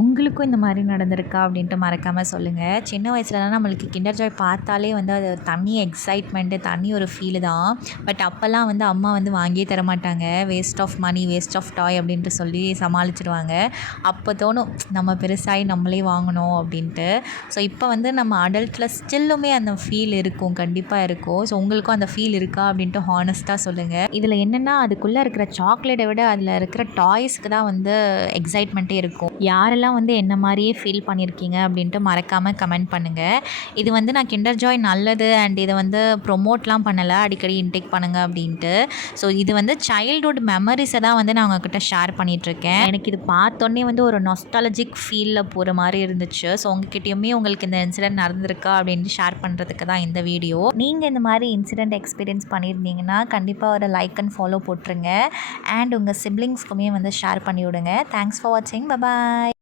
உங்களுக்கும் இந்த மாதிரி நடந்திருக்கா அப்படின்ட்டு மறக்காமல் சொல்லுங்கள். சின்ன வயசுலலாம் நம்மளுக்கு கிண்டர் ஜாய் பார்த்தாலே வந்து அது தனி எக்ஸைட்மெண்ட்டு, தனி ஒரு ஃபீலு தான். பட் அப்போல்லாம் வந்து அம்மா வந்து வாங்கியே தரமாட்டாங்க. Waste of money, waste of toy அப்படின்ட்டு சொல்லி சமாளிச்சுடுவாங்க. அப்போ தோணும் நம்ம பெருசாகி நம்மளே வாங்கணும் அப்படின்ட்டு. ஸோ இப்போ வந்து நம்ம அடல்ட்டில் ஸ்டில்லுமே அந்த ஃபீல் இருக்கும், கண்டிப்பாக இருக்கும். ஸோ உங்களுக்கும் அந்த ஃபீல் இருக்கா அப்படின்ட்டு ஹானஸ்ட்டாக சொல்லுங்கள். இதில் என்னென்னா அதுக்குள்ளே இருக்கிற சாக்லேட்டை விட அதில் இருக்கிற டாய்ஸ்க்கு தான் வந்து எக்ஸைட்மெண்ட்டே இருக்கும். யாரெல்லாம் வந்து என்ன மாதிரியே ஃபீல் பண்ணியிருக்கீங்க அப்படின்ட்டு மறக்காமல் கமெண்ட் பண்ணுங்கள். இது வந்து நான் கிண்டர் ஜாய் நல்லது அண்ட் இதை வந்து ப்ரொமோட்லாம் பண்ணலை, அடிக்கடி இன்டேக் பண்ணுங்கள் அப்படின்ட்டு. ஸோ இது வந்து சைல்டுஹுட் மெமரிஸை தான் வந்து நான் உங்ககிட்ட ஷேர் பண்ணிகிட்ருக்கேன். எனக்கு இது பார்த்தோன்னே வந்து ஒரு நாஸ்டாலஜிக் ஃபீலில் போகிற மாதிரி இருந்துச்சு. ஸோ உங்ககிட்டயுமே உங்களுக்கு இந்த இன்சிடென்ட் நடந்திருக்கா அப்படின்ட்டு ஷேர் பண்ணுறதுக்கு தான் இந்த வீடியோ. நீங்கள் இந்த மாதிரி இன்சிடென்ட் எக்ஸ்பீரியன்ஸ் பண்ணியிருந்தீங்கன்னா கண்டிப்பாக ஒரு லைக் அண்ட் ஃபாலோ போட்டுருங்க. அண்ட் உங்கள் சிப்ளிங்ஸ்க்குமே வந்து ஷேர் பண்ணி விடுங்க. தேங்க்ஸ் ஃபார் வாட்சிங். பை.